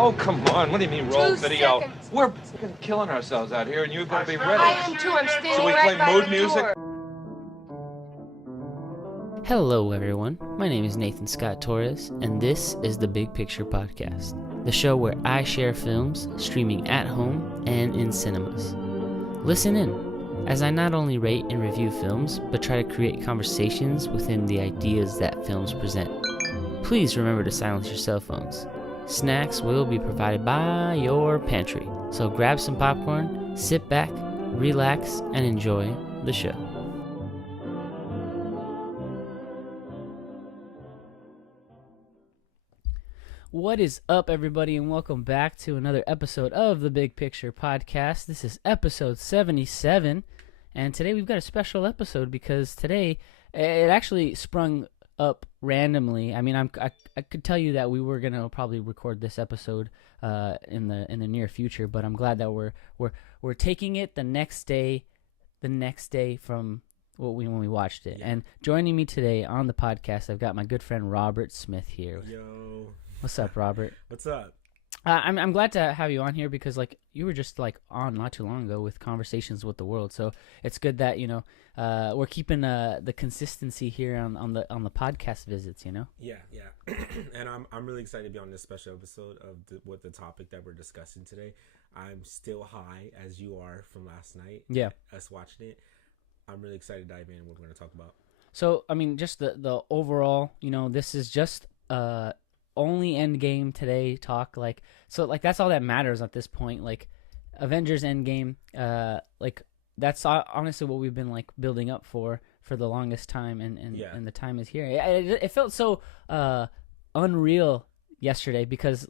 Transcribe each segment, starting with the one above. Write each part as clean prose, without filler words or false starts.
Oh, come on. What do you mean roll 2 video? seconds. We're fucking killing ourselves out here, and you're going to be I ready. am too. I'm standing Should we right play by mood the music? door. Hello, everyone. My name is Nathan Scott Torres, and this is the Big Picture Podcast, the show where I share films streaming at home and in cinemas. Listen in, as I not only rate and review films, but try to create conversations within the ideas that films present. Please remember to silence your cell phones. Snacks will be provided by your pantry, so grab some popcorn, sit back, relax, and enjoy the show. What is up, everybody, and welcome back to another episode of the Big Picture Podcast. This is episode 77, and today we've got a special episode because today it actually sprung up randomly. I mean, I could tell you that we were gonna probably record this episode in the near future, but I'm glad that we're taking it the next day from when we watched it. Yeah. And joining me today on the podcast, I've got my good friend Robert Smith here. Yo. What's up, Robert? What's up? I'm glad to have you on here because you were just on not too long ago with Conversations with the World, so it's good that we're keeping the consistency here on the podcast visits. Yeah. And I'm really excited to be on this special episode of with the topic that we're discussing today. I'm still high as you are from last night. Yeah. Us watching it. I'm really excited to dive in what we're going to talk about. So I mean, just the overall, this is just only Endgame today talk, that's all that matters at this point. Avengers Endgame, that's honestly what we've been building up for the longest time, and the time is here. It felt so unreal yesterday because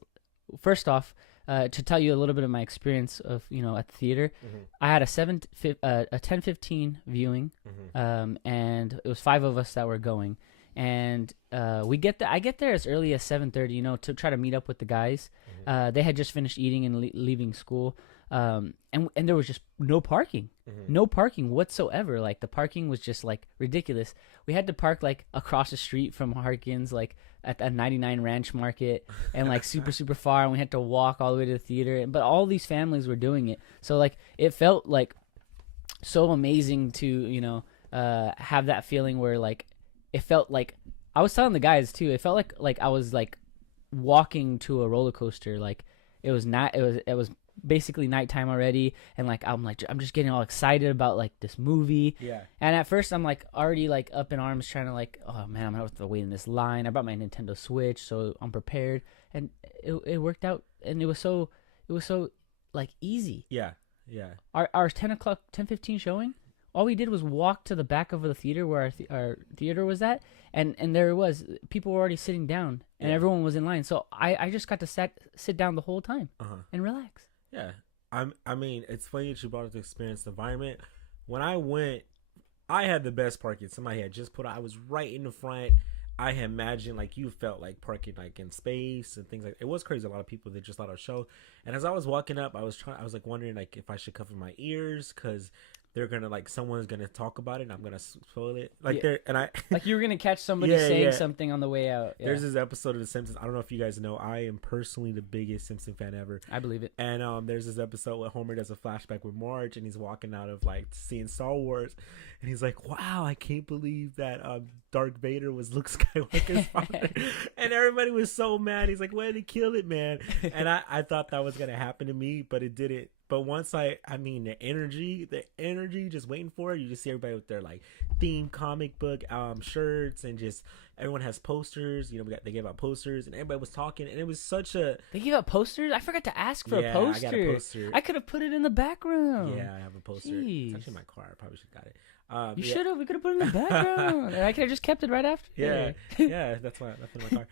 first off, to tell you a little bit of my experience of at the theater, I had a 10:15 viewing, and it was 5 of us that were going. And I get there as early as 7:30, to try to meet up with the guys. They had just finished eating and leaving school, and there was just no parking, no parking whatsoever. The parking was just ridiculous. We had to park across the street from Harkins, at the 99 Ranch Market, and super far, and we had to walk all the way to the theater. But all these families were doing it, so it felt so amazing to have that feeling where it felt I was telling the guys too. It felt like I was walking to a roller coaster. It was basically nighttime already, and I'm just getting all excited about this movie. Yeah. And at first I'm already up in arms, trying to oh man, I'm gonna have to wait in this line. I brought my Nintendo Switch, so I'm prepared, and it worked out, and it was so easy. Yeah. Our 10:15 showing. All we did was walk to the back of the theater where our theater was at, and there it was. People were already sitting down, and everyone was in line. So I just got to sit down the whole time and relax. Yeah. I mean, it's funny that you brought up the experience, the environment. When I went, I had the best parking. Somebody had just I was right in the front. I had imagined you felt parking in space and things it was crazy. A lot of people that just let our show. And as I was walking up, I was wondering if I should cover my ears because they're gonna someone's gonna talk about it and I'm gonna spoil it You were gonna catch somebody saying something on the way out. There's this episode of The Simpsons. I don't know if you guys know, I am personally the biggest Simpson fan ever. I believe it. And there's this episode where Homer does a flashback with Marge and he's walking out of seeing Star Wars and he's like, wow, I can't believe that Darth Vader was Luke Skywalker's father. And everybody was so mad. He's like, way to kill it, man. And I thought that was gonna happen to me, but it didn't. But once the energy just waiting for it, you just see everybody with their themed comic book shirts, and just everyone has posters. They gave out posters, and everybody was talking, and it was such a. They gave out posters. I forgot to ask for a poster. I got a poster. I could have put it in the background. Yeah, I have a poster. Jeez. It's actually in my car. I probably should have got it. You should have. We could have put it in the background. And I could have just kept it right after. Yeah, that's why I left it in my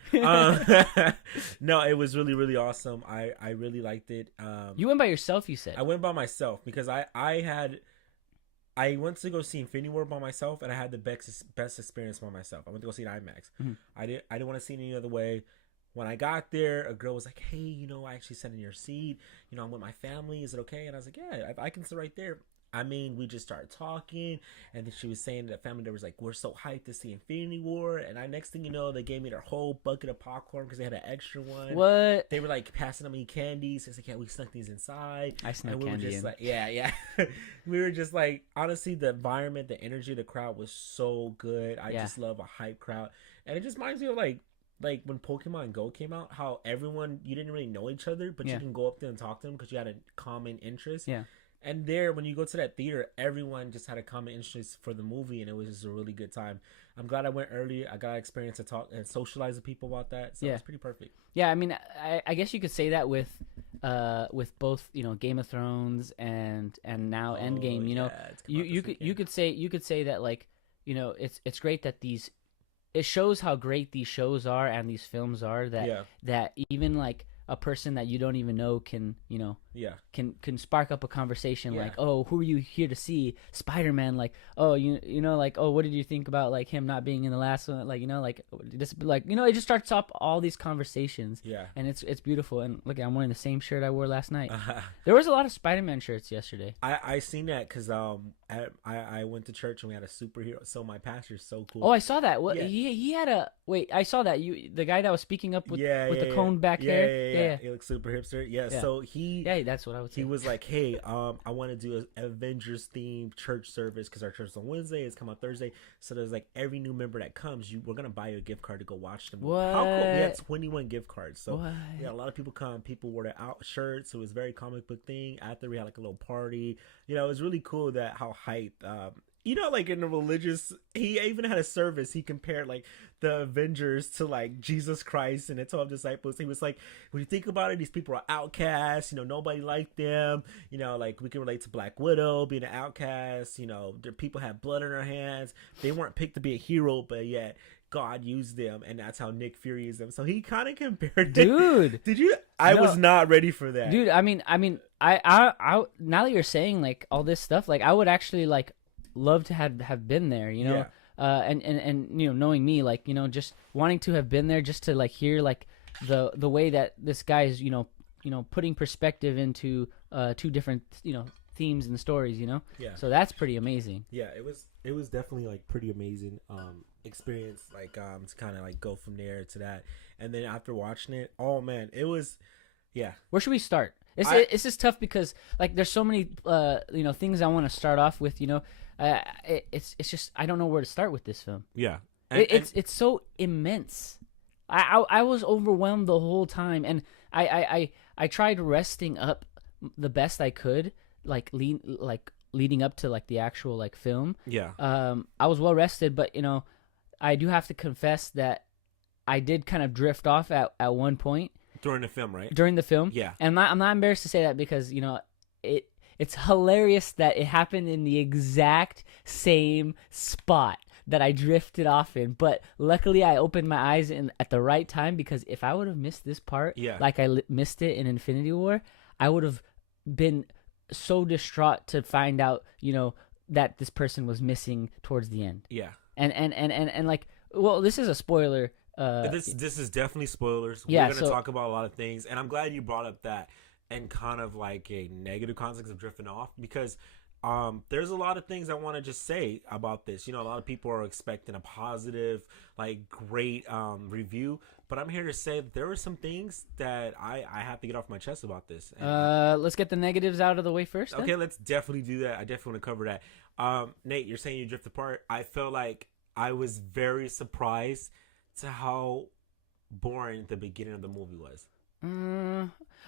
car. No, it was really, really awesome. I really liked it. You went by yourself, you said. I went by myself because I went to go see Infinity War by myself, and I had the best experience by myself. I went to go see it IMAX. I didn't want to see it any other way. When I got there, a girl was like, hey, I actually sat in your seat. I'm with my family. Is it okay? And I was like, yeah, I can sit right there. I mean, we just started talking, and then she was saying that family members like, we're so hyped to see Infinity War, and I next thing you know, they gave me their whole bucket of popcorn because they had an extra one. What? They were like passing me candies. It's like, yeah, we snuck these inside. I snuck and we candy were just in. like, yeah. We were just like, honestly, the environment, the energy of the crowd was so good. I just love a hype crowd, and it just reminds me of like when Pokemon Go came out, how everyone, you didn't really know each other, but you can go up there and talk to them because you had a common interest. Yeah. And there, when you go to that theater, everyone just had a common interest for the movie, and it was just a really good time. I'm glad I went early. I got an experience to talk and socialize with people about that, so it's pretty perfect. Yeah, I mean, I guess you could say that with both, you know, Game of Thrones and now Endgame. You know, you could say that, like, you know, it's great that these, it shows how great these shows are and these films are, that even like a person that you don't even know can, you know, can spark up a conversation like, oh, who are you here to see? Spider-Man, like, oh, you know, like, oh, what did you think about like him not being in the last one? Like, you know, like this, like, you know, it just starts up all these conversations. And it's beautiful. And look, I'm wearing the same shirt I wore last night. There was a lot of Spider-Man shirts yesterday. I seen that because I went to church and we had a superhero. So my pastor's so cool. Oh, I saw that. What he had a wait. I saw that the guy that was speaking up with the cone back hair. Yeah, he looks super hipster. So he that's what I would say. He was like, hey, I want to do an Avengers themed church service because our church is on Wednesday. It's come out Thursday. So there's like every new member that comes, we're gonna buy you a gift card to go watch them. What? How cool! We had 21 gift cards. So a lot of people come. People wore their out shirts. So it was a very comic book thing. After we had like a little party. You know, it was really cool that how hyped. You know, like in the religious, he even had a service. He compared like the Avengers to like Jesus Christ, and it told disciples. He was like, when you think about it, these people are outcasts. You know, nobody liked them. You know, like we can relate to Black Widow being an outcast. You know, their people had blood on their hands. They weren't picked to be a hero, but yet God used them, and that's how Nick Fury is them. So he kind of compared. Dude, did you? I was not ready for that, dude. I mean, I now that you're saying like all this stuff, like I would actually like love to have been there, you know. And you know, knowing me, like, you know, just wanting to have been there just to like hear like the way that this guy is, you know, putting perspective into two different, you know, themes and stories, you know. So that's pretty amazing. It was definitely like pretty amazing experience, like to kind of like go from there to that. And then after watching it, oh man, it was where should we start? It's just tough because like there's so many you know, things I want to start off with, you know. It's just I don't know where to start with this film. It's so immense. I was overwhelmed the whole time, and I tried resting up the best I could, like leading up to like the actual like film. I was well rested, but you know, I do have to confess that I did kind of drift off at one point during the film, right? During the film, and I'm not embarrassed to say that because you know it's hilarious that it happened in the exact same spot that I drifted off in. But luckily, I opened my eyes at the right time, because if I would have missed this part, like I missed it in Infinity War, I would have been so distraught to find out, you know, that this person was missing towards the end. And like, well, this is a spoiler. This is definitely spoilers. We're going to talk about a lot of things, and I'm glad you brought up that. And kind of like a negative context of drifting off, because there's a lot of things I want to just say about this. You know, a lot of people are expecting a positive, like great review, but I'm here to say that there were some things that I have to get off my chest about this. And, let's get the negatives out of the way first. Okay, then. Let's definitely do that. I definitely want to cover that. Nate, you're saying you drift apart. I felt like I was very surprised to how boring the beginning of the movie was.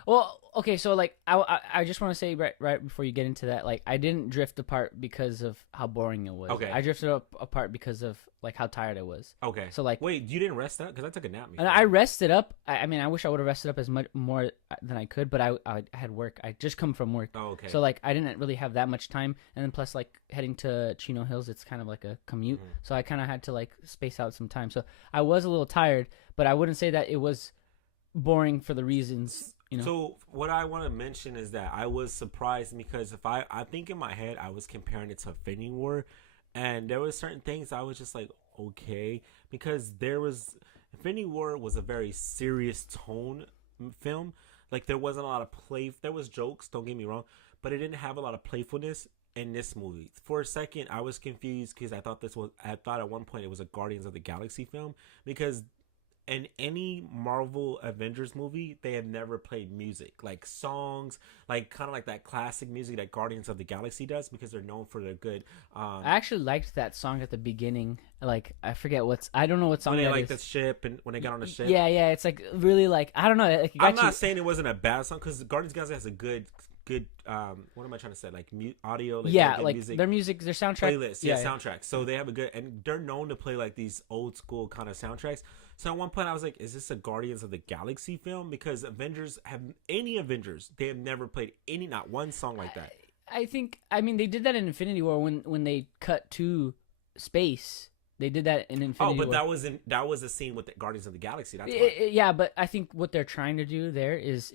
Well, okay, so like I just want to say right before you get into that, like I didn't drift apart because of how boring it was. Okay. I drifted apart because of like how tired I was. Okay. So like, wait, you didn't rest up? Because I took a nap. And I rested up. I mean, I wish I would have rested up as much more than I could, but I had work. I just come from work. Oh, okay. So like I didn't really have that much time, and then plus like heading to Chino Hills, it's kind of like a commute. Mm-hmm. So I kind of had to like space out some time. So I was a little tired, but I wouldn't say that it was boring for the reasons. You know? So what I want to mention is that I was surprised because if I think in my head I was comparing it to Infinity War, and there were certain things I was just like, okay, because Infinity War was a very serious tone film. Like there wasn't a lot of play. There was jokes, don't get me wrong, but it didn't have a lot of playfulness. in this movie. For a second, I was confused because I thought at one point it was a Guardians of the Galaxy film, because in any Marvel Avengers movie, they have never played music, like songs, like kind of like that classic music that Guardians of the Galaxy does, because they're known for their good. I actually liked that song at the beginning. Like, I don't know what song when they that like is. the ship and when they got on the ship. Yeah, it's like really like, I don't know. Like, I'm not saying it wasn't a bad song, because Guardians of the Galaxy has a good what am I trying to say, like audio, like, yeah, good like music, their music, their soundtrack playlist, soundtrack. So they have a good, and they're known to play like these old school kind of soundtracks. So at one point I was like, is this a Guardians of the Galaxy film? Because Avengers, they have never played not one song like that. I mean they did that in Infinity War when they cut to space. They did that in Infinity War. But that was a scene with the Guardians of the Galaxy. That's yeah, but I think what they're trying to do there is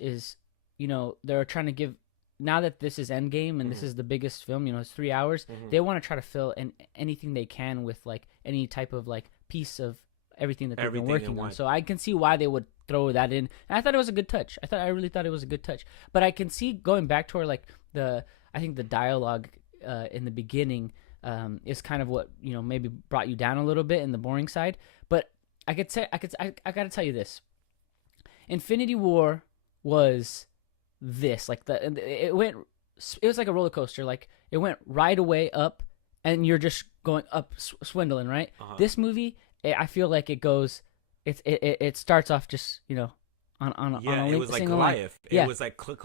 they're trying to give, now that this is Endgame and this is the biggest film, it's 3 hours, they want to try to fill in anything they can with like any type of like piece of everything that they've been working on. So I can see why they would throw that in. And I thought it was a good touch. I really thought it was a good touch. But I can see going back to where like I think the dialogue in the beginning is kind of what maybe brought you down a little bit in the boring side. But I gotta tell you this: Infinity War was this, like it was like a roller coaster. Like it went right away up, and you're just going up, swindling, right? This movie, I feel like it goes, it starts off just on it was like Goliath. It was like click.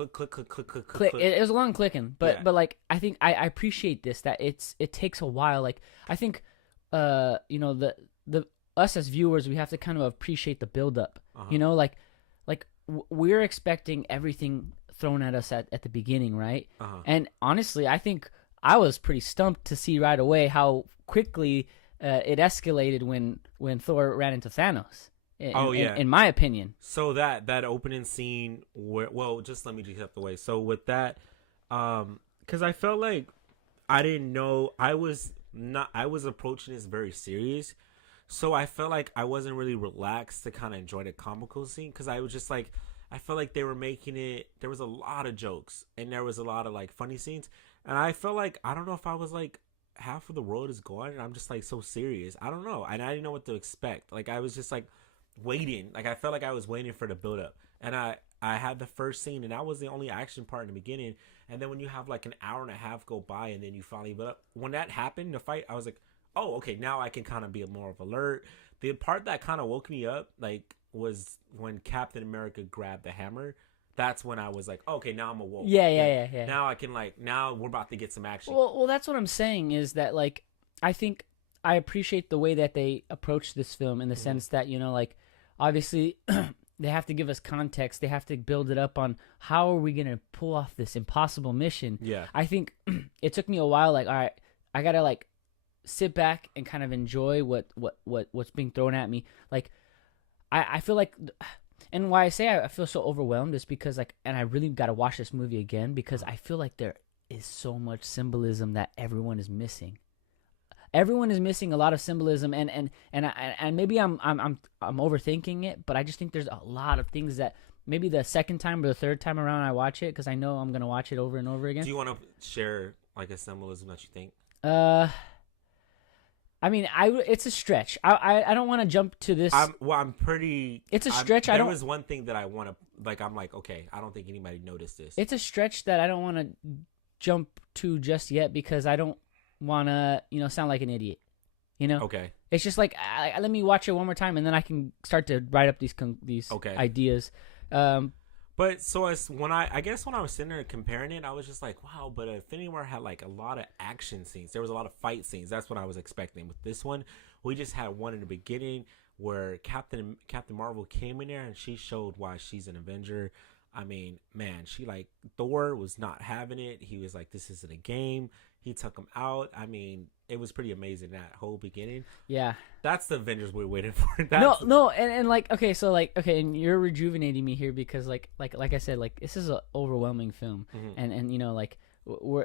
It was a long clicking, but like I think I appreciate this, that it takes a while. Like I think the us as viewers, we have to kind of appreciate the build up. Like we're expecting everything thrown at us at the beginning, right? And honestly, I think I was pretty stumped to see right away how quickly it escalated when Thor ran into Thanos. In my opinion. So that opening scene just let me just get the way. So with that, because I felt like I didn't know, I was approaching this very serious. So I felt like I wasn't really relaxed to kind of enjoy the comical scene, because I was just like, I felt like they were making it, there was a lot of jokes and there was a lot of like funny scenes. And I felt like, I don't know if I was like, half of the world is gone and I'm just like so serious. I don't know. And I didn't know what to expect. Like I was just like waiting. Like I felt like I was waiting for the build up. And I had the first scene, and that was the only action part in the beginning. And then when you have like an hour and a half go by and then you finally build up, when that happened, the fight, I was like, oh, okay, now I can kind of be more of alert. The part that kind of woke me up, like, was when Captain America grabbed the hammer. That's when I was like, okay, now I'm awoke. Yeah. Now I can now we're about to get some action. Well, that's what I'm saying, is that like I think I appreciate the way that they approach this film, in the sense that like obviously they have to give us context. They have to build it up on how are we gonna pull off this impossible mission. Yeah, I think it took me a while. Like, all right, I gotta like sit back and kind of enjoy what's being thrown at me. Like I feel like, and why I say I feel so overwhelmed is because like, and I really got to watch this movie again, because I feel like there is so much symbolism that everyone is missing. Everyone is missing a lot of symbolism, and maybe I'm overthinking it, but I just think there's a lot of things that maybe the second time or the third time around I watch it, because I know I'm gonna watch it over and over again. Do you want to share like a symbolism that you think? I mean, it's a stretch. I don't want to jump to this. I'm pretty. It's a stretch. There was one thing that I want to like. I'm like, okay, I don't think anybody noticed this. It's a stretch that I don't want to jump to just yet, because I don't want to sound like an idiot. Okay. It's just like let me watch it one more time, and then I can start to write up these ideas. But so when I guess when I was sitting there comparing it, I was just like, wow, but Infinity War had like a lot of action scenes. There was a lot of fight scenes. That's what I was expecting. With this one, we just had one in the beginning where Captain Marvel came in there and she showed why she's an Avenger. I mean, man, Thor was not having it. He was like, this isn't a game. He took him out. I mean, it was pretty amazing, that whole beginning. Yeah. That's the Avengers we're waiting for. No, and like, okay, so like, okay, and you're rejuvenating me here, because like I said, like, this is an overwhelming film. And like,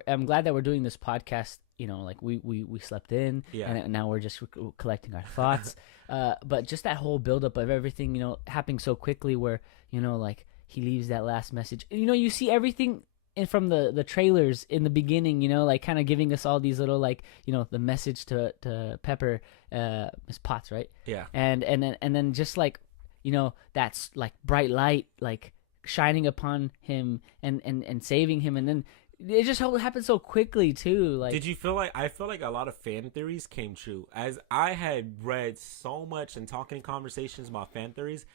I'm glad that we're doing this podcast, like we slept in, and now we're just collecting our thoughts. But just that whole buildup of everything, happening so quickly, where, like, he leaves that last message. You see everything from the trailers in the beginning, you know, like kind of giving us all these little like, you know, the message to Pepper, Miss Potts, right? Yeah. And then just like, you know, that's like bright light like shining upon him and saving him, and then it just happened so quickly too. Like, did you feel like I feel like a lot of fan theories came true? As I had read so much and talking in conversations about fan theories,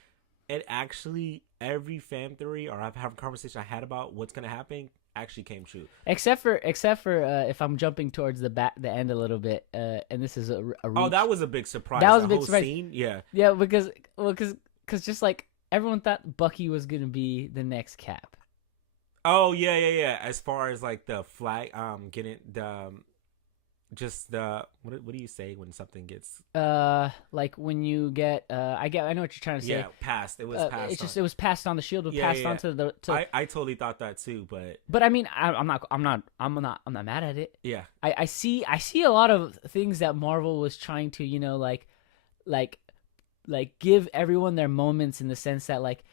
it actually every fan theory or I've had a conversation I had about what's gonna happen actually came true. Except for if I'm jumping towards the end a little bit, and this is a reach. Oh, that was a big surprise. That was a big whole surprise. Scene? Yeah. Yeah, because just like everyone thought Bucky was gonna be the next Cap. Oh yeah. As far as like the flag, getting the just the what do you say when something gets like when you get I know what you're trying to say. Yeah, passed. It was passed. It's just it was passed on the shield. Was passed on to the. I totally thought that too, but I mean I'm not mad at it. Yeah. I see a lot of things that Marvel was trying to, you know, like give everyone their moments, in the sense that like,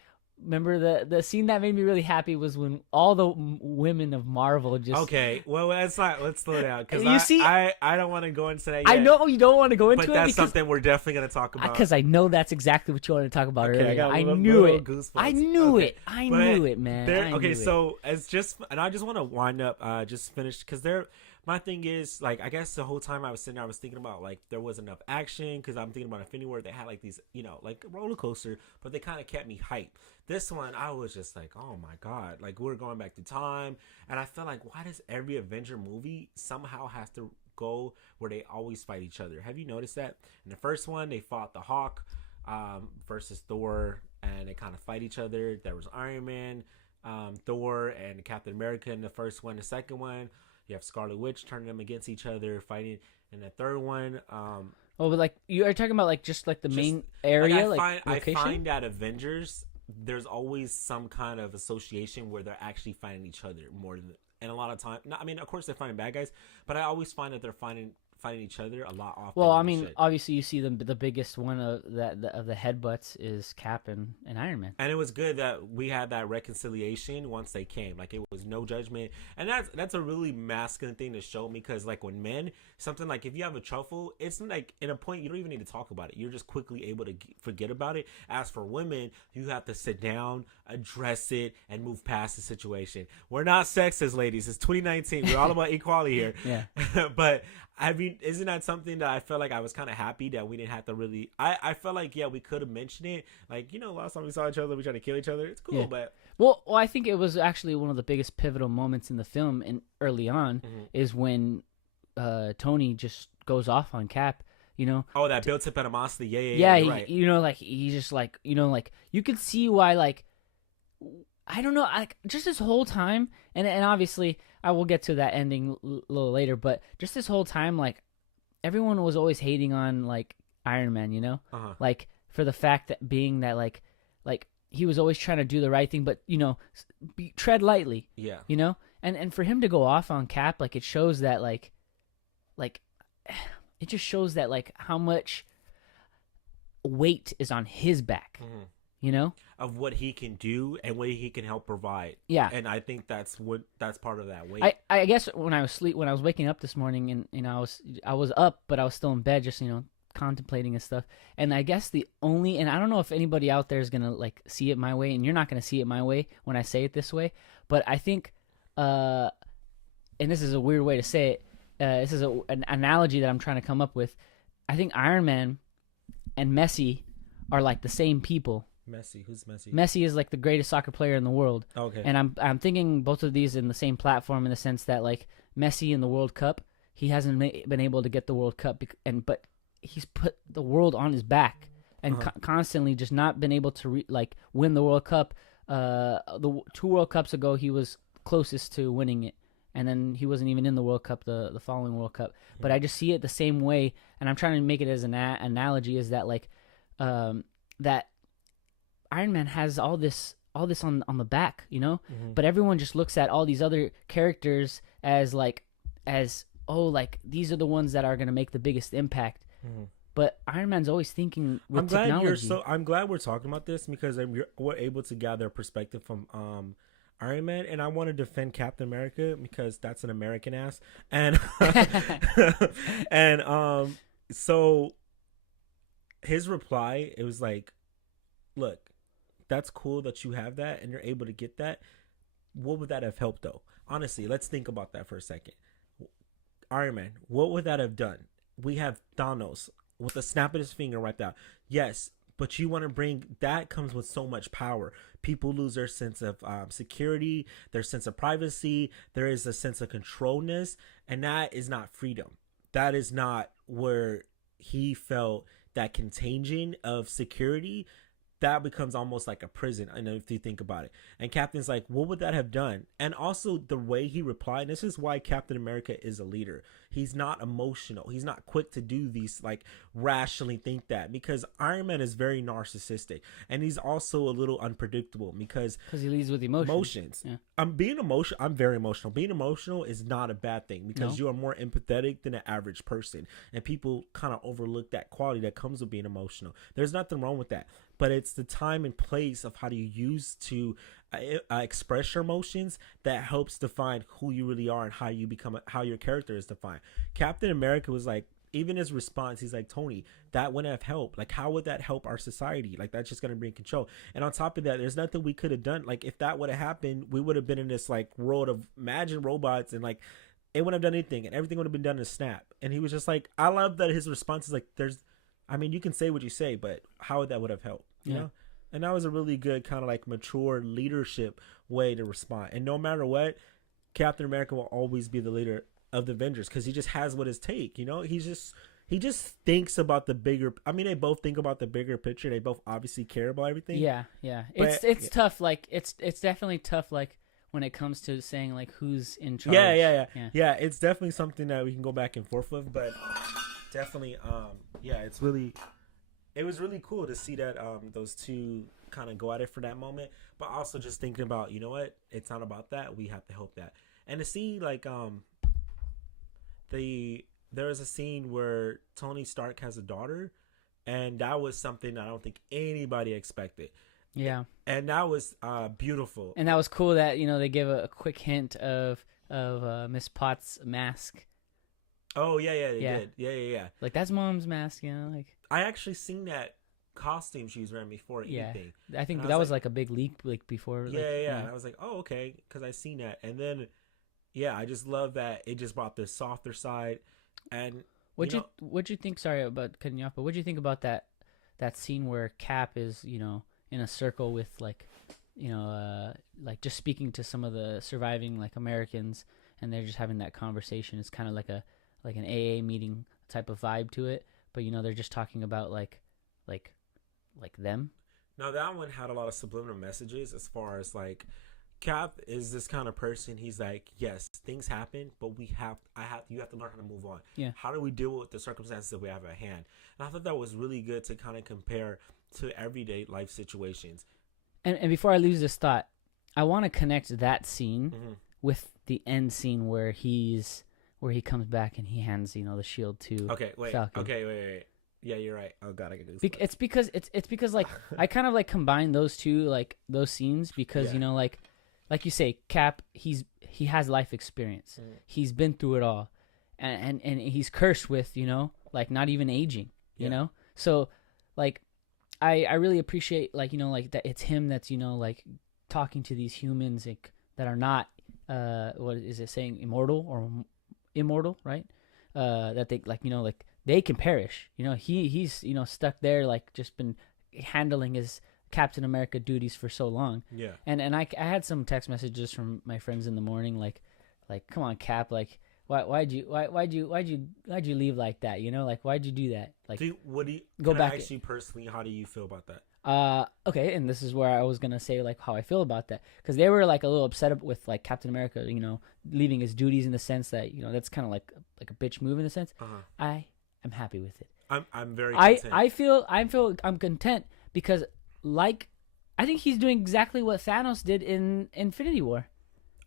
remember the scene that made me really happy was when all the women of Marvel just. Okay, well let's slow down, because I don't want to go into that yet. I know you don't want to go into but it, that's something we're definitely going to talk about, because I know that's exactly what you wanted to talk about earlier. I knew it. Goosebumps. I knew it, man. So it's just, and I just want to wind up, just finish, because my thing is, like, I guess the whole time I was sitting there, I was thinking about, like, there wasn't enough action, because I'm thinking about Infinity War. They had, like, these, you know, like, a roller coaster, but they kind of kept me hyped. This one, I was just like, oh, my God. Like, we're going back to time, and I felt like, why does every Avenger movie somehow has to go where they always fight each other? Have you noticed that? In the first one, they fought the Hawk versus Thor, and they kind of fight each other. There was Iron Man, Thor, and Captain America in the first one. The second one, you have Scarlet Witch turning them against each other, fighting. And the third one, but like you are talking about, like just like the main area, I find that Avengers, there's always some kind of association where they're actually fighting each other more than, and a lot of time. I mean, of course they're fighting bad guys, but I always find that they're fighting each other a lot often. Well, I mean, obviously you see the biggest one of the headbutts is Cap and Iron Man. And it was good that we had that reconciliation once they came. Like, it was no judgment, and that's a really masculine thing to show me, because like when men, something like if you have a truffle, it's like in a point you don't even need to talk about it. You're just quickly able to forget about it. As for women, you have to sit down, address it, and move past the situation. We're not sexist, ladies. It's 2019. We're all about equality here. Yeah. But I mean, isn't that something that I felt like I was kind of happy that we didn't have to really... I felt like, yeah, we could have mentioned it. Like, you know, last time we saw each other, we tried to kill each other. It's cool, but... Well, I think it was actually one of the biggest pivotal moments in the film, and early on, is when Tony just goes off on Cap, you know? Oh, that built-up animosity. Yeah, right. You know, like, he just, like, you know, like, you could see why, like... I don't know, like, just this whole time, and obviously I will get to that ending a little later, but just this whole time, like, everyone was always hating on, like, Iron Man, you know? Like, for the fact that being that, like, he was always trying to do the right thing, but, you know, tread lightly. Yeah. You know? And for him to go off on Cap, like, it shows that, like, it just shows that, like, how much weight is on his back. You know, of what he can do and what he can help provide. Yeah, and I think that's part of that weight. I guess when I was waking up this morning, and you know, I was up, but I was still in bed, just, you know, contemplating and stuff. And I guess and I don't know if anybody out there is gonna like see it my way, and you're not gonna see it my way when I say it this way, but I think, and this is a weird way to say it. This is an analogy that I'm trying to come up with. I think Iron Man and Messi are like the same people. Messi, who's Messi? Messi is like the greatest soccer player in the world. Okay. And I'm thinking both of these in the same platform, in the sense that, like, Messi in the World Cup, he hasn't been able to get the World Cup, but he's put the world on his back and constantly just not been able to win the World Cup. The 2 World Cups ago, he was closest to winning it, and then he wasn't even in the World Cup the following World Cup. But I just see it the same way, and I'm trying to make it as an analogy, is that, like, that Iron Man has all this on the back, you know, but everyone just looks at all these other characters as these are the ones that are going to make the biggest impact. But Iron Man's always thinking with technology. I'm glad we're talking about this, because we're able to gather a perspective from Iron Man, and I want to defend Captain America because that's an American ass, and and so his reply, it was like, look, that's cool that you have that and you're able to get that. What would that have helped though? Honestly, let's think about that for a second. Iron Man, what would that have done? We have Thanos with a snap of his finger wiped out. Yes, but you want to bring that comes with so much power. People lose their sense of security, their sense of privacy. There is a sense of controlness, and that is not freedom. That is not where he felt that contagion of security. That becomes almost like a prison. I know if you think about it. And Captain's like, what would that have done? And also the way he replied, and this is why Captain America is a leader. He's not emotional. He's not quick to do these, like, rationally think that, because Iron Man is very narcissistic, and he's also a little unpredictable because he leads with emotions. Yeah. I'm very emotional. Being emotional is not a bad thing because you are more empathetic than an average person, and people kind of overlook that quality that comes with being emotional. There's nothing wrong with that. But it's the time and place of how do you use to express your emotions that helps define who you really are and how you become, how your character is defined. Captain America was like, even his response, he's like, Tony, that wouldn't have helped. Like, how would that help our society? Like, that's just going to bring control. And on top of that, there's nothing we could have done. Like, if that would have happened, we would have been in this, like, world of imagine robots, and, like, it wouldn't have done anything, and everything would have been done in a snap. And he was just like, I love that his response is like, you can say what you say, but how would that would have helped? You know? And that was a really good kind of like mature leadership way to respond. And no matter what, Captain America will always be the leader of the Avengers because he just has what his take. You know, he just thinks about the bigger. I mean, they both think about the bigger picture. They both obviously care about everything. Yeah. It's tough. Like it's definitely tough. Like when it comes to saying like who's in charge. Yeah. It's definitely something that we can go back and forth with, but definitely, it was really cool to see that those two kind of go at it for that moment, but also just thinking about, you know what, it's not about that, we have to help that. And to see like there is a scene where Tony Stark has a daughter, and that was something I don't think anybody expected. Yeah. And that was beautiful. And that was cool that, you know, they gave a quick hint of Miss Potts' mask. Oh yeah, they did. Yeah. Like that's Mom's mask, you know. Like I actually seen that costume she was wearing before anything. I think that was like a big leak like before. Yeah. And I was like, oh okay, because I seen that, and then I just love that it just brought the softer side. And what'd you think? Sorry about cutting you off, but what'd you think about that scene where Cap is, you know, in a circle with like, you know, like just speaking to some of the surviving like Americans, and they're just having that conversation. It's kind of like an AA meeting type of vibe to it, but you know they're just talking about like them. Now that one had a lot of subliminal messages as far as like Cap is this kind of person. He's like, yes, things happen, but you have to learn how to move on. Yeah. How do we deal with the circumstances that we have at hand? And I thought that was really good to kind of compare to everyday life situations. And before I lose this thought, I want to connect that scene with the end scene where he comes back and he hands, you know, the shield to Falcon. Okay, wait. Yeah, you're right. Oh god, I get this. It's because like I kind of like combine those two, like those scenes, because you know, like you say, Cap, he has life experience. He's been through it all, and he's cursed with, you know, like not even aging. You know, so like I really appreciate, like, you know, like that it's him that's, you know, like talking to these humans like, that are not what is it saying, immortal, right? That they, like, you know, like they can perish. You know, he's you know stuck there, like just been handling his Captain America duties for so long. Yeah. And I had some text messages from my friends in the morning, like come on, Cap, like why'd you leave like that? You know, like why'd you do that? Like, go back. Actually, personally, how do you feel about that? Okay, and this is where I was gonna say like how I feel about that, because they were like a little upset with like Captain America, you know, leaving his duties, in the sense that, you know, that's kind of like a bitch move in a sense. I'm happy with it. I'm very content. I'm content because, like, I think he's doing exactly what Thanos did in Infinity War.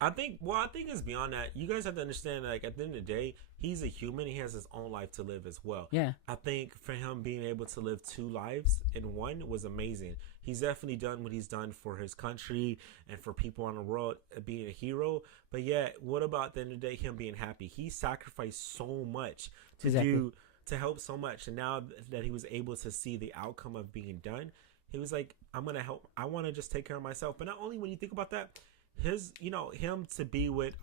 I think it's beyond that. You guys have to understand, like, at the end of the day, he's a human. He has his own life to live as well. Yeah. I think for him being able to live 2 lives in one was amazing. He's definitely done what he's done for his country and for people on the world, being a hero. But yet, what about at the end of the day, him being happy? He sacrificed so much to help so much. And now that he was able to see the outcome of being done, he was like, I'm going to help. I want to just take care of myself. But not only when you think about that, him to be with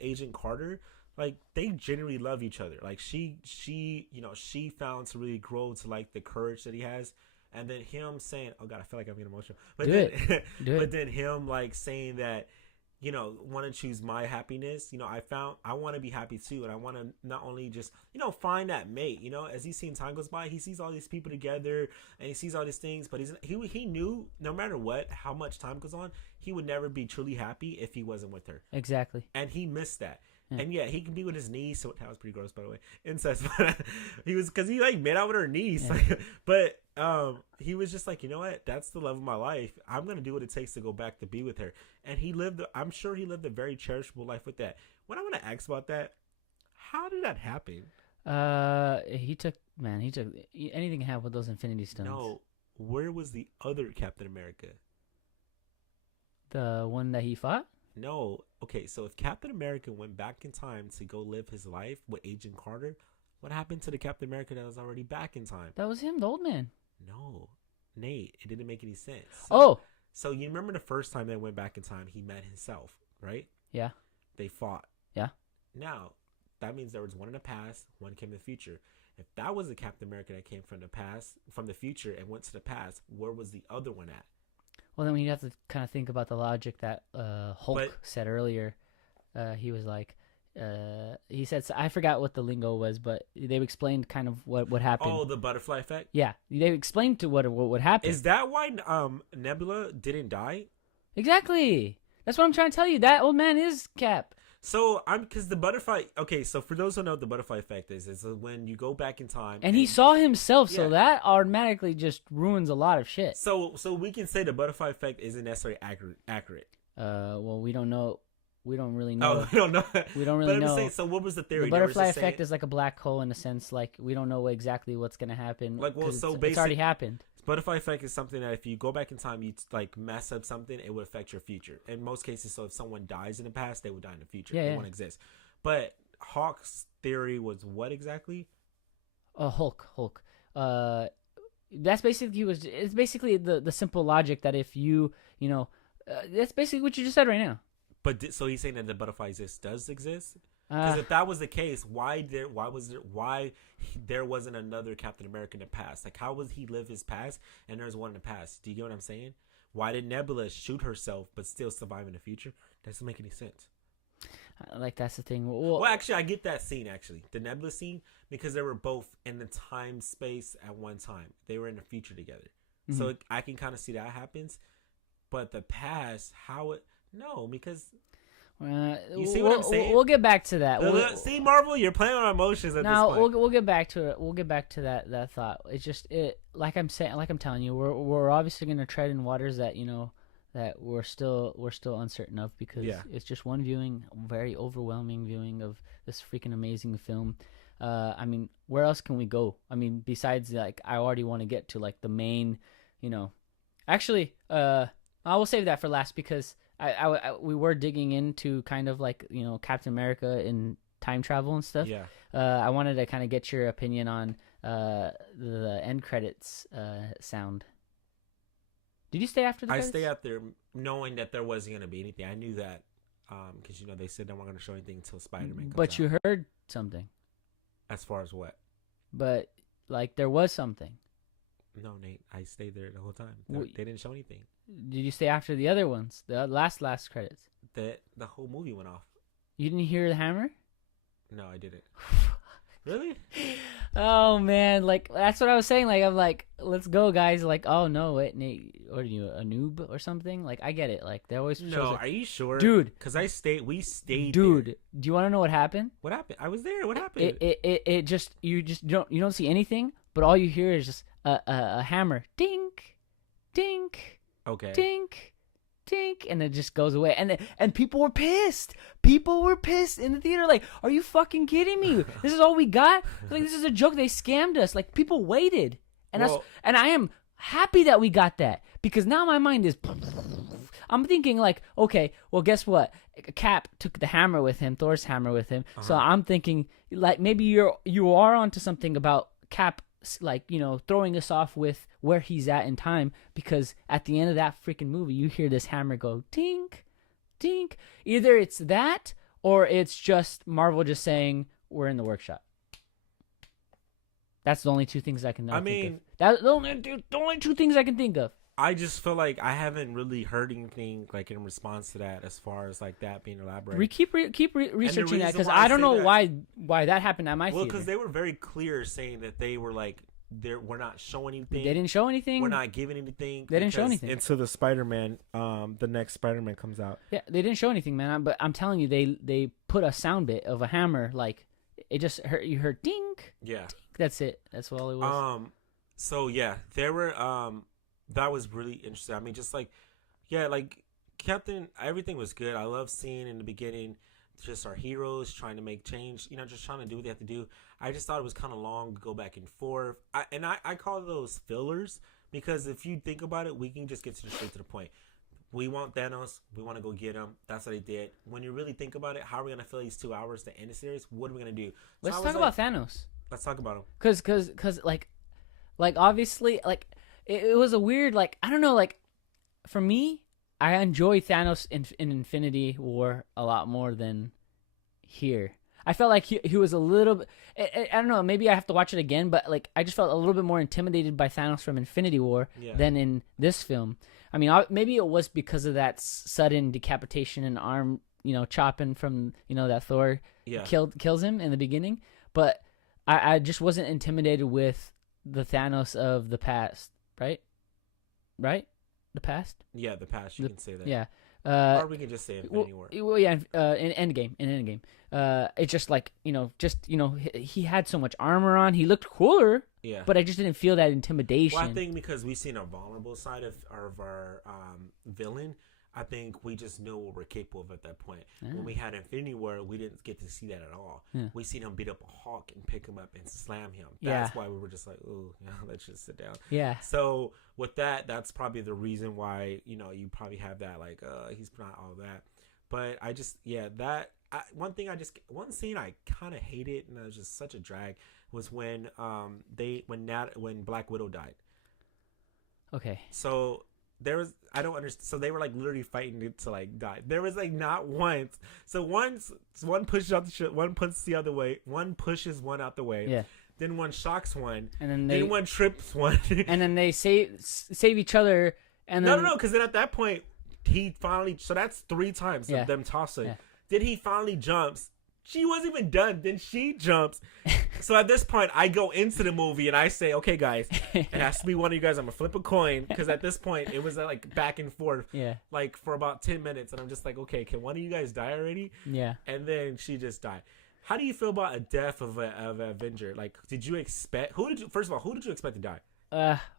Agent Carter, like, they genuinely love each other. Like, she found to really grow to like the courage that he has. And then him saying, oh God, I feel like I'm getting emotional. But then him like saying that, want to choose my happiness. I want to be happy too. And I want to not only just, find that mate, as he's seen time goes by, he sees all these people together and he sees all these things, but he knew no matter what, how much time goes on, he would never be truly happy if he wasn't with her. Exactly. And he missed that. Yeah. And yeah, he can be with his niece. So that was pretty gross, by the way. Incest. But because he like made out with her niece. Yeah. But he was just like, you know what? That's the love of my life. I'm gonna do what it takes to go back to be with her. And I'm sure he lived a very cherishable life with that. What I want to ask about that, how did that happen? He took anything can happen with those Infinity Stones. No, where was the other Captain America? The one that he fought? No. Okay, so if Captain America went back in time to go live his life with Agent Carter, what happened to the Captain America that was already back in time? That was him, the old man. No, Nate, it didn't make any sense. So you remember the first time they went back in time, he met himself, right? Yeah. They fought. Yeah. Now, that means there was one in the past, one came in the future. If that was the Captain America that came from the future and went to the past, where was the other one at? Well, then you have to kind of think about the logic that Hulk said earlier. He was like, he said, I forgot what the lingo was, but they explained kind of what happened. Oh, the butterfly effect? Yeah, they explained to what would happen. Is that why Nebula didn't die? Exactly. That's what I'm trying to tell you. That old man is Cap. So because the butterfly. Okay, so for those who know what the butterfly effect is when you go back in time, and he saw himself, so that automatically just ruins a lot of shit. So we can say the butterfly effect isn't necessarily accurate. Well, we don't know. We don't really know. Oh, we don't know. We don't really know. Saying, so what was the theory? The butterfly effect is like a black hole in a sense. Like we don't know exactly what's gonna happen. Like it's already happened. Butterfly effect is something that if you go back in time, you like mess up something, it would affect your future. In most cases, so if someone dies in the past, they would die in the future. They won't exist. But Hawk's theory was what exactly? Hulk. That's basically it's basically the simple logic that if that's basically what you just said right now. But so he's saying that the butterfly does exist? Because if that was the case, why there wasn't another Captain America in the past? Like, how would he live his past and there's one in the past? Do you get what I'm saying? Why did Nebula shoot herself but still survive in the future? That doesn't make any sense. Like, that's the thing. Well, actually, I get that scene, the Nebula scene, because they were both in the time space at one time. They were in the future together. Mm-hmm. So I can kind of see that happens. But the past, no, because... you see what I'm saying? We'll get back to that. See, Marvel, you're playing on emotions at this point. We'll get back to it. We'll get back to that thought. It's just like I'm telling you, we're obviously gonna tread in waters that that we're still uncertain of because it's just one viewing, very overwhelming viewing of this freaking amazing film. I mean, where else can we go? I mean, besides like I already want to get to like the main, Actually, I will save that for last because. We were digging into kind of like Captain America in time travel and stuff. Yeah. I wanted to kind of get your opinion on the end credits sound. Did you stay after the credits? I stay out there knowing that there wasn't going to be anything. I knew that because they said they weren't going to show anything until Spider-Man comes out. But you heard something. As far as what? But like there was something. No, Nate. I stayed there the whole time. They didn't show anything. Did you stay after the other ones? The last credits? The whole movie went off. You didn't hear the hammer? No, I didn't. Really? Oh man, like that's what I was saying. Like I'm like, let's go, guys. Like, oh no, wait, Nate, what are you, a noob or something? Like I get it. Like they always. No, are you sure, dude? Because we stayed. Dude, there. Do you want to know what happened? What happened? I was there. What happened? You don't see anything, but all you hear is just a hammer, dink, dink. Okay. Dink, tink, and it just goes away. And people were pissed. People were pissed in the theater. Like, are you fucking kidding me? This is all we got? Like, this is a joke. They scammed us. Like, people waited, and I am happy that we got that, because now my mind is. I'm thinking like, okay, well, guess what? Cap took the hammer with him, Thor's hammer with him. So I'm thinking like maybe you are onto something about Cap, like, you know, throwing us off with where he's at in time, because at the end of that freaking movie, you hear this hammer go tink, tink. Either it's that or it's just Marvel just saying we're in the workshop. That's the only two things I can think of. That's the only two things I can think of. I just feel like I haven't really heard anything like in response to that, as far as like that being elaborated. We keep researching that, because I don't know why that happened at my theater. Well, because they were very clear saying that they were like, we're not showing anything. They didn't show anything. We're not giving anything. They didn't show anything until the Spider-Man, the next Spider-Man comes out. Yeah, they didn't show anything, man. But I'm telling you, they put a sound bit of a hammer, like it just hurt. You heard dink. Yeah, dink. That's it. That's all it was. So yeah, there were that was really interesting. I mean, just like, yeah, like Captain, everything was good. I love seeing in the beginning just our heroes trying to make change, you know, just trying to do what they have to do. I just thought it was kind of long to go back and forth. I call those fillers, because if you think about it, we can just get straight to the point. We want Thanos. We want to go get him. That's what they did. When you really think about it, how are we going to fill these 2 hours to end the series? What are we going to do? Let's talk about Thanos. Let's talk about him. Because like obviously, like, it was a weird, like, I don't know, like, for me, I enjoy Thanos in Infinity War a lot more than here. I felt like he was a little bit, I don't know, maybe I have to watch it again, but like I just felt a little bit more intimidated by Thanos from Infinity War than in this film. I mean, maybe it was because of that sudden decapitation and arm, you know, chopping from, you know, that Thor kills him in the beginning, but I just wasn't intimidated with the Thanos of the past. Right? The past? Yeah, the past. You can say that. Yeah. Or we can just say Infinity War. Well, yeah, in Endgame. It's just like, you know, he had so much armor on. He looked cooler. Yeah. But I just didn't feel that intimidation. Well, I think because we've seen a vulnerable side of our villain, I think we just know what we're capable of at that point. Yeah. When we had Infinity War, we didn't get to see that at all. Yeah. We seen him beat up a Hulk and pick him up and slam him. That's why we were just like, oh, yeah, let's just sit down. Yeah. So with that, that's probably the reason why, you know, you probably have that, like, he's not all that. But I just, one scene I kind of hated, and it was just such a drag, was when when Black Widow died. Okay. So I don't understand. So they were like literally fighting to like die. There was like not once. So one pushes out the shit, one puts the other way, one pushes one out the way. Yeah. Then one shocks one, and then one trips one, and then they save each other. And then... no, because then at that point he finally. So that's 3 times of them tossing. Yeah. Then he finally jumps. She wasn't even done. Then she jumps. So at this point, I go into the movie and I say, okay, guys, it has to be one of you guys. I'm going to flip a coin. Because at this point, it was like back and forth. Yeah. Like for about 10 minutes. And I'm just like, okay, can one of you guys die already? Yeah. And then she just died. How do you feel about a death of an Avenger? Like, did you expect... First of all, who did you expect to die?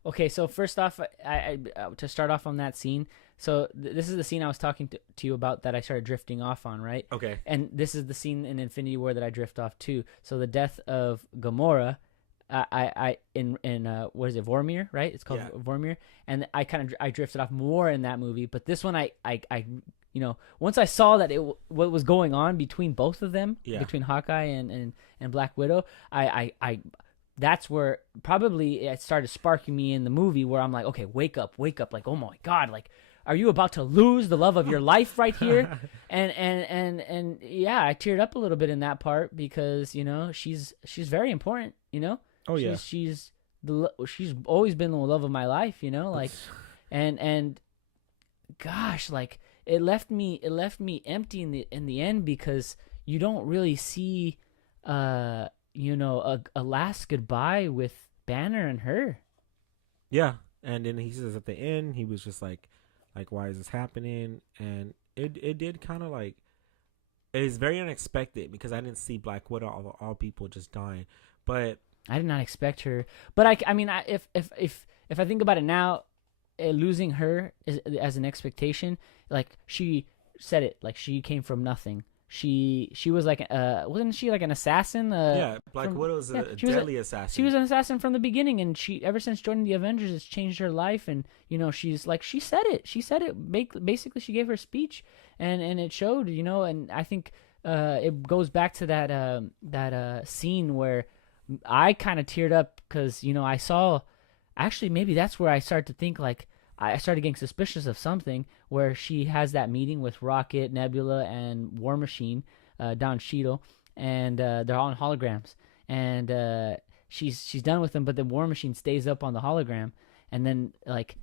Okay, so first off, I to start off on that scene, so this is the scene I was talking to you about that I started drifting off on, right? Okay. And this is the scene in Infinity War that I drift off too. So the death of Gamora, in what is it, Vormir, right? It's called Vormir, and I drifted off more in that movie, but this one I you know, once I saw that what was going on between both of them, between Hawkeye and Black Widow, I that's where probably it started sparking me in the movie, where I'm like, okay, wake up, like, oh my God, like, are you about to lose the love of your life right here? and yeah, I teared up a little bit in that part, because, you know, she's very important, you know. Oh yeah, she's always been the love of my life, you know, like, and gosh, like, it left me empty in the end, because you don't really see you know, a last goodbye with Banner and her. Yeah, and then he says at the end, he was just like why is this happening? And it did kind of like, it is very unexpected, because I didn't see Black Widow, all people just dying, but I did not expect her. But I mean, if I think about it now, losing her as an expectation, like she said it, like she came from nothing. She was like wasn't she like an assassin? Black Widow's a she was deadly assassin. She was an assassin from the beginning, and she ever since joining the Avengers, it's changed her life. And she's like she said it. She said it. Basically, she gave her speech, and it showed. And I think it goes back to that scene where I kind of teared up because I saw. Actually, maybe that's where I started to think like. I started getting suspicious of something where she has that meeting with Rocket, Nebula, and War Machine, Don Cheadle, and they're all on holograms. And she's done with them, but the War Machine stays up on the hologram, and then like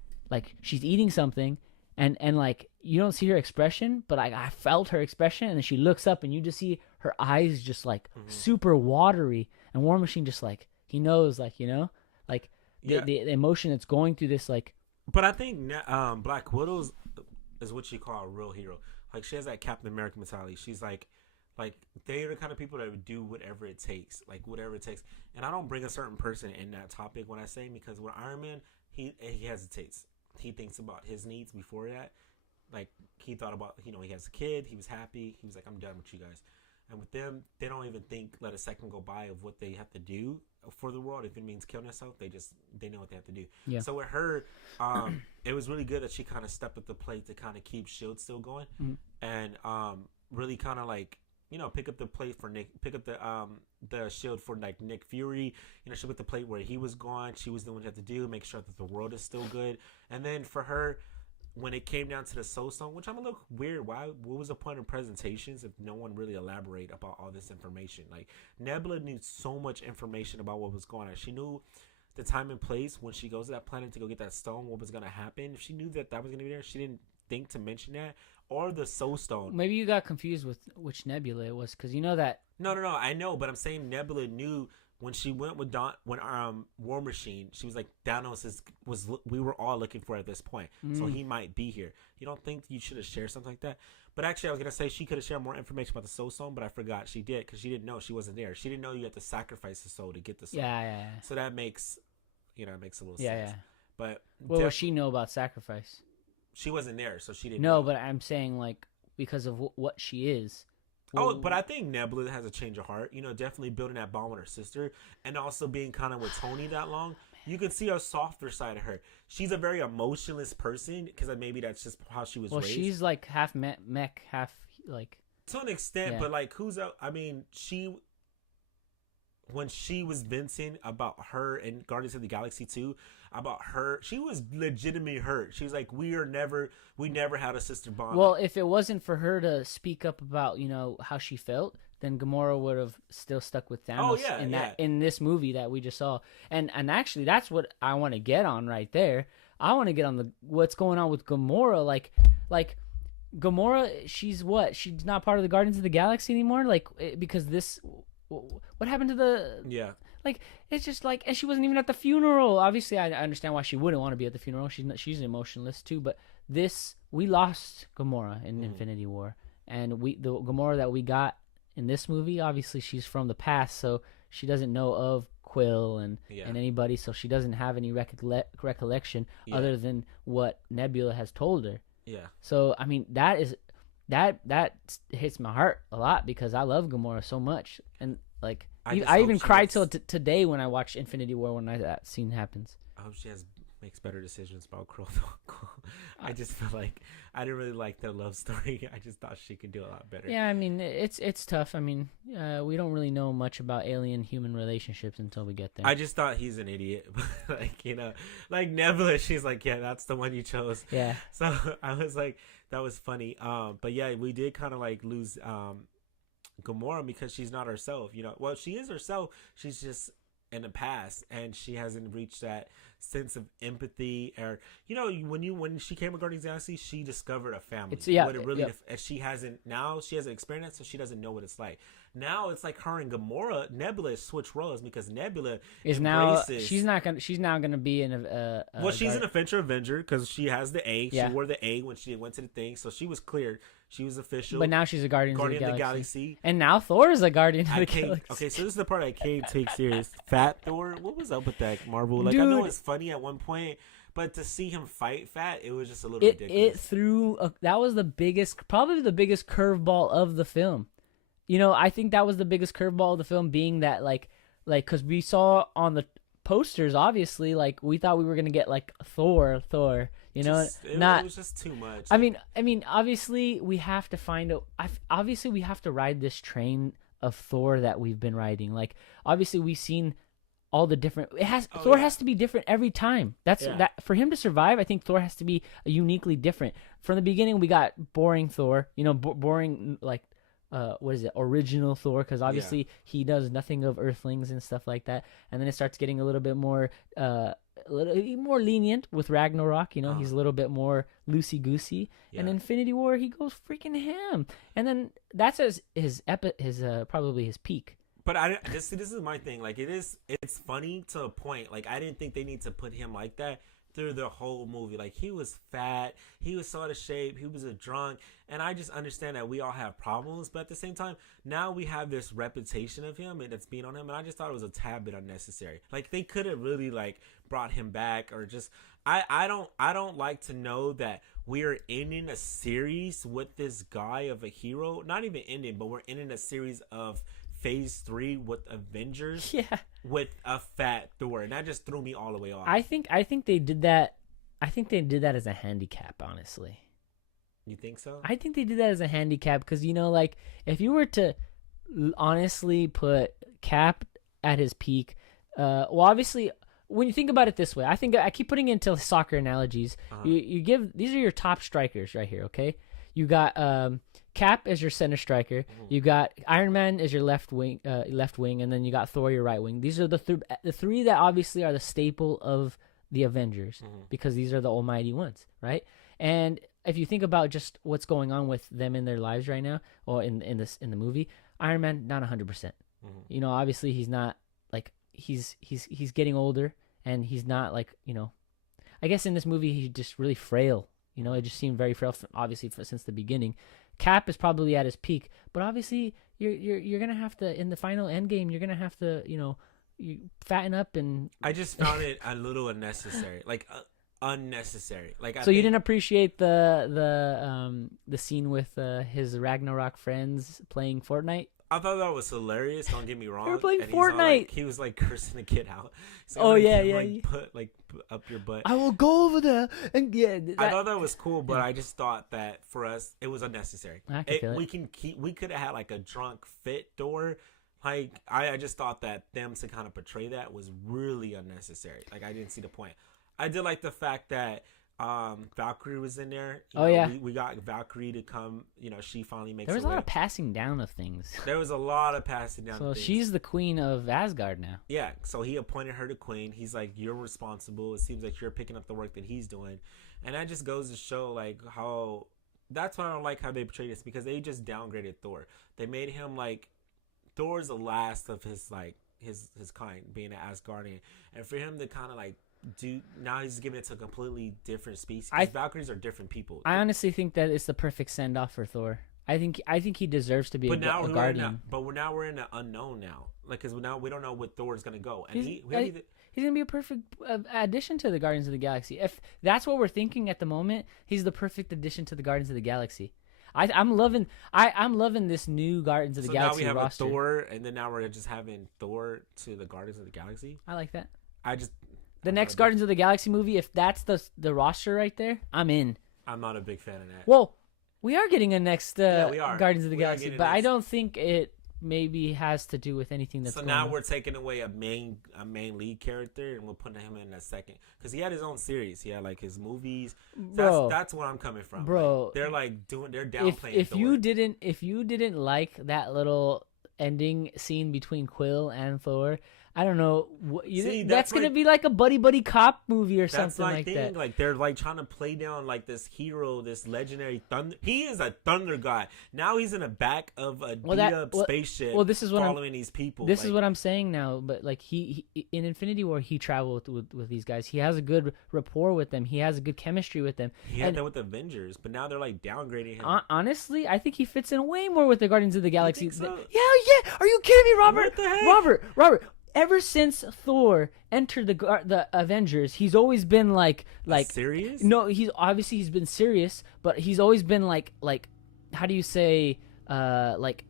she's eating something, and like you don't see her expression, but I felt her expression, and then she looks up, and you just see her eyes just like super watery, and War Machine just like he knows like the emotion that's going through this like. But I think Black Widow is what you call a real hero. Like she has that Captain America mentality. She's like they're the kind of people that would do whatever it takes, like whatever it takes. And I don't bring a certain person in that topic when I say because with Iron Man, he hesitates. He thinks about his needs before that. Like he thought about he has a kid. He was happy. He was like, I'm done with you guys. And with them, they don't even let a second go by of what they have to do for the world. If it means killing themselves, they know what they have to do. Yeah. So with her, it was really good that she kind of stepped up the plate to kind of keep S.H.I.E.L.D. still going, and really kind of like pick up the plate for Nick, pick up the S.H.I.E.L.D. for like Nick Fury. She put the plate where he was gone. She was doing what she had to do, make sure that the world is still good. And then for her. When it came down to the Soul Stone, which I'm a little weird. What was the point of presentations if no one really elaborate about all this information? Like Nebula knew so much information about what was going on. She knew the time and place when she goes to that planet to go get that stone, what was going to happen. If she knew that was going to be there, she didn't think to mention that. Or the Soul Stone. Maybe you got confused with which Nebula it was, because you know that. No, I know, but I'm saying Nebula knew. When she went with War Machine, she was like, Thanos we were all looking for at this point. So he might be here. You don't think you should have shared something like that? But actually, I was going to say she could have shared more information about the Soul Stone, but I forgot she did because she didn't know she wasn't there. She didn't know you had to sacrifice the soul to get the soul. Yeah. So that makes, it makes a little sense. Yeah. But what does she know about sacrifice? She wasn't there, so she didn't know. No, but I'm saying like because of what she is. Oh, but I think Nebula has a change of heart. Definitely building that bond with her sister and also being kind of with Tony that long. You can see a softer side of her. She's a very emotionless person because maybe that's just how she was raised. Well, she's like half mech, half like... To an extent, but like who's out? I mean, when she was venting about her in Guardians of the Galaxy 2, about her, she was legitimately hurt. She was like, we never had a sister bond. Well, if it wasn't for her to speak up about, how she felt, then Gamora would have still stuck with Thanos in this movie that we just saw. And actually, that's what I want to get on right there. I want to get on what's going on with Gamora. Like Gamora, she's what? She's not part of the Guardians of the Galaxy anymore? Like, because what happened to the... Yeah. Like, it's just like, and she wasn't even at the funeral. Obviously, I understand why she wouldn't want to be at the funeral. She's emotionless too. But we lost Gamora in Infinity War, and the Gamora that we got in this movie, obviously, she's from the past, so she doesn't know of Quill and anybody, so she doesn't have any recollection other than what Nebula has told her. Yeah. So I mean, that hits my heart a lot because I love Gamora so much, and like. I even cried till today when I watched Infinity War when that scene happens. I hope she makes better decisions about Quill. I just feel like I didn't really like their love story. I just thought she could do a lot better. Yeah, I mean it's tough. I mean we don't really know much about alien-human relationships until we get there. I just thought he's an idiot. Like Nebula, she's like, yeah, that's the one you chose. Yeah. So I was like, that was funny. But yeah, we did kind of like lose. Gamora because she's not herself, well, she is herself, she's just in the past and she hasn't reached that sense of empathy or when she came to Guardians of the Galaxy, she discovered a family. And she hasn't experienced it, so she doesn't know what it's like. Now it's like her and Gamora, Nebula switch roles because Nebula is embraces, she's now gonna be in a she's an adventure Avenger because she has the A. She wore the A when she went to the thing, so she was cleared. She was official. But now she's a Guardian of the Galaxy. And now Thor is a Guardian of the Galaxy. Okay, so this is the part I can't take serious. Fat Thor? What was up with that, Marvel? Like, dude. I know it's funny at one point, But to see him fight fat, it was just a little It ridiculous. threw that was probably the biggest curveball of the film. I think that was the biggest curveball of the film, being that like because we saw on the posters, obviously, like we thought we were gonna get like Thor, it was just too much. I mean, obviously we have to obviously we have to ride this train of Thor that we've been riding. Like, obviously we've seen all the different. Thor has to be different every time. That for him to survive. I think Thor has to be uniquely different. From the beginning, we got boring Thor. Boring like. What is it? Original Thor, because obviously he does nothing of Earthlings and stuff like that. And then it starts getting a little bit more, lenient with Ragnarok. He's a little bit more loosey goosey. Yeah. And Infinity War, he goes freaking ham. And then that's probably his peak. But this is my thing. Like, it's funny to a point. Like, I didn't think they need to put him like that through the whole movie. Like, he was fat, he was so out of shape, he was a drunk, and I just understand that we all have problems, but at the same time, now we have this reputation of him and it's being on him, and I just thought it was a tad bit unnecessary. Like, they could have really like brought him back, or just I don't like to know that we're ending a series with this guy of a hero. Not even ending, but we're ending a series of Phase 3 with Avengers with a fat Thor, and that just threw me all the way off. I think they did that. I think they did that as a handicap, honestly. You think so? I think they did that as a handicap because, like, if you were to honestly put Cap at his peak, obviously, when you think about it this way, I keep putting it into soccer analogies. You give, these are your top strikers right here, okay? You got Cap as your center striker. Mm-hmm. You got Iron Man as your left wing, and then you got Thor your right wing. These are the three that obviously are the staple of the Avengers, because these are the almighty ones, right? And if you think about just what's going on with them in their lives right now, or in the movie, Iron Man not 100%. Obviously he's not, like, he's getting older, and he's not, like, I guess in this movie he's just really frail. It just seemed very frail, obviously, since the beginning. Cap is probably at his peak, but obviously you're gonna have to, in the final end game, you're gonna have to you fatten up. And I just found it a little unnecessary, like unnecessary. Like, you didn't appreciate the scene with his Ragnarok friends playing Fortnite. I thought that was hilarious. Don't get me wrong. They were playing Fortnite. He was like cursing the kid out. Put up your butt. I will go over there and I thought that was cool, but I just thought that for us it was unnecessary. We could have had like a drunk fit Thor. Like, I just thought that them to kind of portray that was really unnecessary. Like, I didn't see the point. I did like the fact that Valkyrie was in there. We got Valkyrie to come. She finally makes. There was a lot of passing down of things. There was a lot of passing down. So she's the queen of Asgard now. Yeah. So he appointed her to queen. He's like, you're responsible. It seems like you're picking up the work that he's doing, and that just goes to show like how. That's why I don't like how they portray this, because they just downgraded Thor. They made him like Thor's the last of his like his kind, being an Asgardian, and for him to kind of like. Now he's giving it to a completely different species. Valkyries are different people. I honestly think that it's the perfect send off for Thor. I think he deserves to be a guardian. Now we're in the unknown now, like, because now we don't know what Thor's gonna go, and he's gonna be a perfect addition to the Guardians of the Galaxy. If that's what we're thinking at the moment, he's the perfect addition to the Guardians of the Galaxy. I'm loving this new Guardians of the Galaxy roster. So now we have a Thor, and then now we're just having Thor to the Guardians of the Galaxy. I like that. The next Guardians of the Galaxy movie, if that's the roster right there, I'm in. I'm not a big fan of that. Well, we are getting a next Guardians of the Galaxy, but I don't think it maybe has to do with anything that's. So now we're taking away a main lead character, and we're putting him in a second, because he had his own series. He had like his movies. That's where I'm coming from, bro. Like, they're downplaying. If you didn't like that little ending scene between Quill and Thor, I don't know. That's gonna be like a buddy cop movie or something like that. Like, they're like trying to play down like this hero, this legendary thunder. He is a thunder god. Now he's in the back of a beat-up spaceship. This is what following these people. This is what I'm saying now. But like he in Infinity War, he traveled with these guys. He has a good rapport with them. He has a good chemistry with them. He had that with the Avengers, but now they're like downgrading him. Honestly, I think he fits in way more with the Guardians of the Galaxy. You think so? Yeah. Are you kidding me, Robert? What the heck? Robert. ever since Thor entered the Avengers, he's always been like serious. No, he's been serious, but he's always been like how do you say like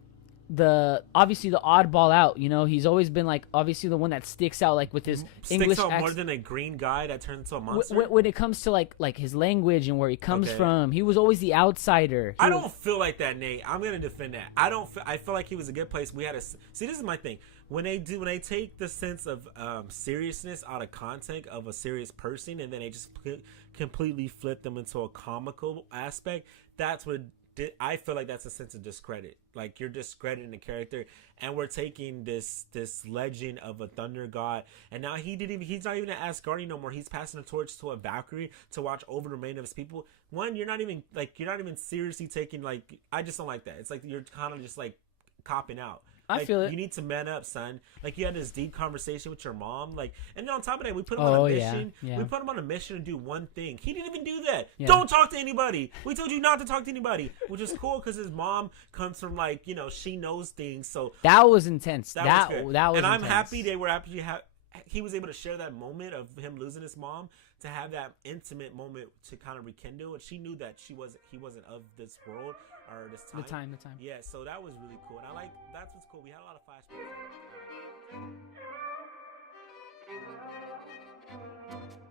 obviously the oddball out, you know. He's always been like obviously the one that sticks out, like with his English out more accent. than a green guy that turns into a monster. When it comes to like his language and where he comes from, he was always the outsider. I don't feel like that, Nate. I'm gonna defend that. I feel like he was a good place. We had see, this is my thing. When they take the sense of seriousness out of context of a serious person, and then they just completely flip them into a comical aspect, that's what I feel like that's a sense of discredit. Like, you're discrediting the character, and we're taking this legend of a thunder god, and now he's not even an Asgardian no more. He's passing the torch to a Valkyrie to watch over the remainder of his people. One, you're not even seriously taking, like, I just don't like that. It's like you're kind of just like copping out. Like, I feel it. You need to man up, son. Like, you had this deep conversation with your mom. Like, and then on top of that, we put him on a mission. Yeah. We put him on a mission to do one thing. He didn't even do that. Yeah. Don't talk to anybody. We told you not to talk to anybody, which is cool because his mom comes from, like, you know, she knows things. So that was intense. That was good. And I'm intense. happy they were happy to have. He was able to share that moment of him losing his mom, to have that intimate moment to kind of rekindle, and she knew that he wasn't of this world or this time. The time. Yeah, so that was really cool, and I like that's what's cool. We had a lot of flashbacks.